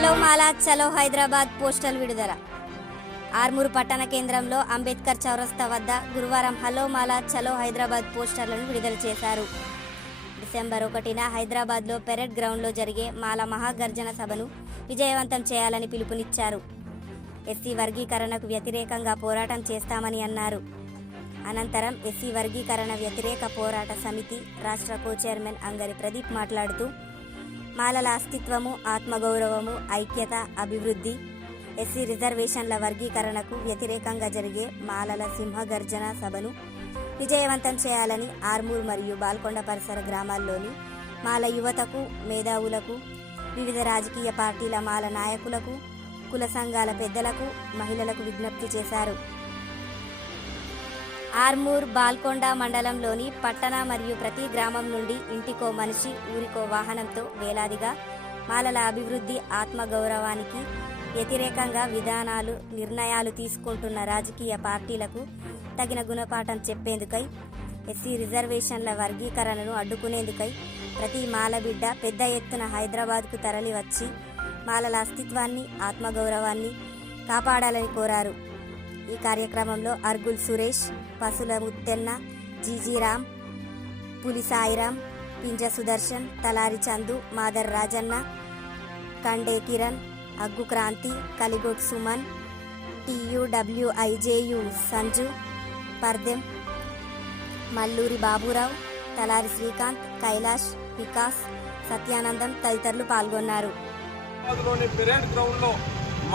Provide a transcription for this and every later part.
Hello మాలా చలో Hyderabad postal విడుదల. ఆర్మూరు పట్టణ కేంద్రంలో అంబేద్కర్ చౌరస్తా వద్ద గురువారం హలో మాలా చలో హైదరాబాద్ పోస్టర్లను విడుదల చేశారు. డిసెంబర్ 1న హైదరాబాద్లో పెరేడ్ గ్రౌండ్లో జరిగే మాల మహాగర్జన సభను విజయవంతం చేయాలని పిలుపునిచ్చారు. ఎస్సీ వర్గీకరణకు వ్యతిరేకంగా పోరాటం చేస్తామని అన్నారు. అనంతరం ఎస్సీ వర్గీకరణ వ్యతిరేక పోరాట సమితి రాష్ట్ర కో చైర్మన్ అంగరి ప్రదీప్ మాట్లాడుతూ మాలల అస్తిత్వము, ఆత్మగౌరవము, ఐక్యత, అభివృద్ధి, ఎస్సీ రిజర్వేషన్ల వర్గీకరణకు వ్యతిరేకంగా జరిగే మాలల సింహగర్జన సభను విజయవంతం చేయాలని ఆర్మూర్ మరియు బాల్కొండ పరిసర గ్రామాల్లోని మాల యువతకు, మేధావులకు, వివిధ రాజకీయ పార్టీల మాల నాయకులకు, కుల సంఘాల పెద్దలకు, మహిళలకు విజ్ఞప్తి చేశారు. ఆర్మూర్, బాల్కొండ మండలంలోని పట్టణ మరియు ప్రతి గ్రామం నుండి ఇంటికో మనిషి, ఊరికో వాహనంతో వేలాదిగా మాలల అభివృద్ధి, ఆత్మగౌరవానికి వ్యతిరేకంగా విధానాలు, నిర్ణయాలు తీసుకుంటున్న రాజకీయ పార్టీలకు తగిన గుణపాఠం చెప్పేందుకై, ఎస్సీ రిజర్వేషన్ల వర్గీకరణను అడ్డుకునేందుకై ప్రతి మాలబిడ్డ పెద్ద ఎత్తున హైదరాబాద్కు తరలి వచ్చి మాలల అస్తిత్వాన్ని, ఆత్మగౌరవాన్ని కాపాడాలని కోరారు. ఈ కార్యక్రమంలో అర్గుల్ సురేష్, పసుల ముత్తెన్న, జీజీరామ్, పులి సాయిరామ్, పింజ సుదర్శన్, తలారి చందు, మాదర్ రాజన్న, కండే కిరణ్, అగ్గు క్రాంతి, కలిగోట్ సుమన్, TUWIJU సంజు, పర్దెం, మల్లూరి బాబురావు, తలారి శ్రీకాంత్, కైలాష్, వికాస్, సత్యానందం తదితరులు పాల్గొన్నారు.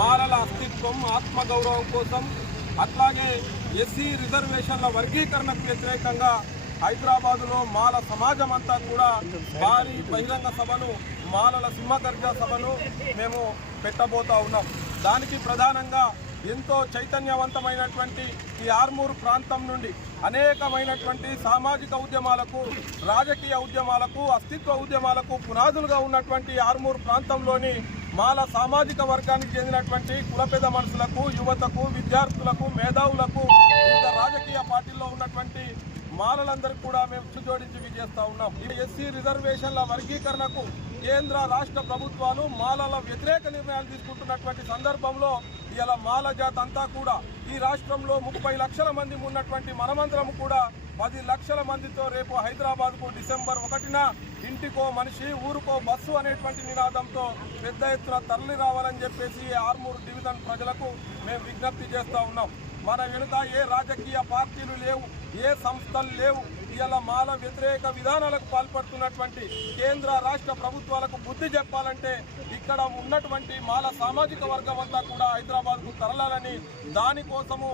మాలల అస్తిత్వం, ఆత్మగౌరవం కోసం, అట్లాగే ఎస్సీ రిజర్వేషన్ల వర్గీకరణకు వ్యతిరేకంగా హైదరాబాదులో మాల సమాజం అంతా కూడా భారీ బహిరంగ సభను, మాలల సింహగర్జన సభను మేము పెట్టబోతా ఉన్నాం. దానికి ప్రధానంగా ఎంతో చైతన్యవంతమైనటువంటి ఈ ఆర్మూరు ప్రాంతం నుండి అనేకమైనటువంటి సామాజిక ఉద్యమాలకు, రాజకీయ ఉద్యమాలకు, అస్తిత్వ ఉద్యమాలకు పునాదులుగా ఉన్నటువంటి ఆర్మూరు ప్రాంతంలోని మాల సామాజిక వర్గానికి చెందినటువంటి కులపెద మనుషులకు, యువతకు, విద్యార్థులకు, మేధావులకు, వివిధ రాజకీయ పార్టీల్లో ఉన్నటువంటి మాలలందరికీ కూడా మేము జోడించి విజయిస్తూ ఉన్నాం. ఈ ఎస్సీ రిజర్వేషన్ల వర్గీకరణకు కేంద్ర రాష్ట్ర ప్రభుత్వాలు మాలల వ్యతిరేక నిర్ణయాలు తీసుకుంటున్నటువంటి సందర్భంలో ఇలా మాల జాతి అంతా కూడా ఈ రాష్ట్రంలో 30 లక్షల మంది ఉన్నటువంటి మనమందరం కూడా 10 లక్షల మందితో రేపు హైదరాబాద్కు డిసెంబర్ 1న ఇంటికో మనిషి, ఊరుకో బస్సు అనేటువంటి నినాదంతో పెద్ద ఎత్తున తరలి రావాలని చెప్పేసి ఆర్మూరు డివిజన్ ప్రజలకు మేము విజ్ఞప్తి చేస్తూ ఉన్నాం. మన వెనుక ఏ రాజకీయ పార్టీలు లేవు, ఏ సంస్థలు లేవు. ఇలా మాల వ్యతిరేక విధానాలకు పాల్పడుతున్నటువంటి కేంద్ర రాష్ట్ర ప్రభుత్వాలకు బుద్ధి చెప్పాలంటే ఇక్కడ ఉన్నటువంటి మాల సామాజిక వర్గం అంతా కూడా హైదరాబాద్కు తరలాలని, దానికోసము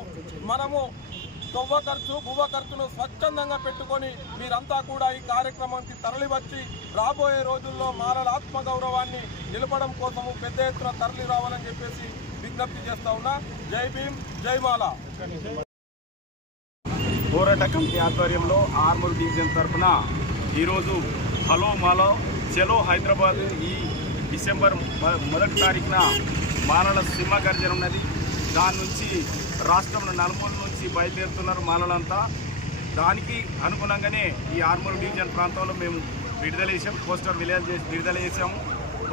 మనము తొవ్వ ఖర్చు, భువ ఖర్చును స్వచ్ఛందంగా పెట్టుకొని మీరంతా కూడా ఈ కార్యక్రమానికి తరలి వచ్చి రాబోయే రోజుల్లో మాలల ఆత్మగౌరవాన్ని నిలపడం కోసము పెద్ద ఎత్తున తరలి రావాలని చెప్పేసి విజ్ఞప్తి చేస్తా ఉన్నా. జై భీమ్, జై మాల. పోరాట కమిటీ ఆధ్వర్యంలో ఆర్మూర్ డివిజన్ తరఫున ఈరోజు హలో మాలో చలో హైదరాబాద్ ఈ డిసెంబర్ 1వ తారీఖున మాలల సింహగర్జన ఉన్నది. దాని నుంచి రాష్ట్రంలో నలుమూల నుంచి బయలుదేరుతున్నారు మాలలంతా. దానికి అనుగుణంగానే ఈ ఆర్మూర్ డివిజన్ ప్రాంతంలో మేము విడుదల చేసాం, పోస్టర్ విడుదల చేసాము.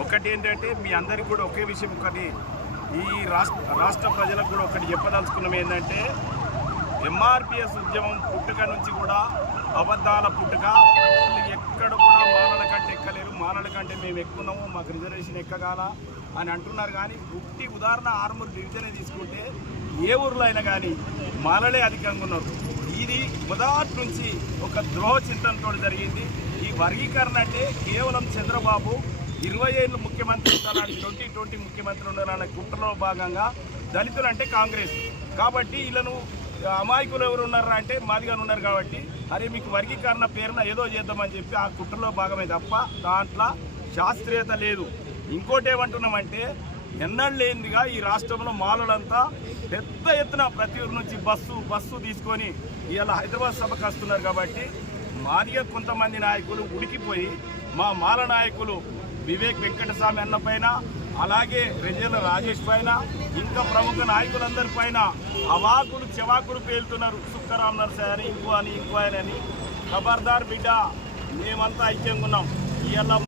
ఒకటి ఏంటంటే మీ అందరికీ కూడా ఒకే విషయం, ఒకటి ఈ రాష్ట్ర ప్రజలకు కూడా ఒకటి చెప్పదలుచుకున్నాం. ఏంటంటే MRPS ఉద్యమం పుట్టుక నుంచి కూడా అబద్ధాల పుట్టుక. ఎక్కడ కూడా మాలల కంటే ఎక్కలేరు, మాలల కంటే మేము ఎక్కున్నాము, మాకు రిజర్వేషన్ ఎక్కగాల అని అంటున్నారు. కానీ ఉట్టి ఉదాహరణ ఆర్మూర్ డివిజనే తీసుకుంటే ఏ ఊర్లో అయినా కానీ మాలలే అధికంగా ఉన్నారు. ఇది మొదటి నుంచి ఒక ద్రోహ చింతనతో జరిగింది. ఈ వర్గీకరణ అంటే కేవలం చంద్రబాబు 20 ఏళ్ళు ముఖ్యమంత్రి ఉండాలని, 2020 ముఖ్యమంత్రి ఉండాలనే కుట్రలో భాగంగా దళితులు అంటే కాంగ్రెస్ కాబట్టి వీళ్ళను అమాయకులు ఎవరు ఉన్నారా అంటే మాదిగానే ఉన్నారు కాబట్టి అరే మీకు వర్గీకరణ పేరున ఏదో చేద్దామని చెప్పి ఆ కుట్రలో భాగమే తప్ప దాంట్లో శాస్త్రీయత లేదు. ఇంకోటి ఏమంటున్నామంటే ఎన్నడూ లేనిదిగా ఈ రాష్ట్రంలో మాలలంతా పెద్ద ఎత్తున ప్రతి ఊరు నుంచి బస్సు తీసుకొని ఇవాళ హైదరాబాద్ సభకు వస్తున్నారు. కాబట్టి మాదిగా కొంతమంది నాయకులు ఉడికిపోయి మా మాల నాయకులు వివేక్ వెంకటస్వామి అన్న పైన, అలాగే రెజల రాజేష్ పైన, ఇంకా ప్రముఖ నాయకులందరి పైన అవాకులు చెవాకులు పేలుతున్నారు. సుక్కరామ్ నర్సయ్య అని, ఇంకో అని. ఖబర్దార్ బిడ్డ, మేమంతా ఐక్యంగా ఉన్నాం. ఇవాళ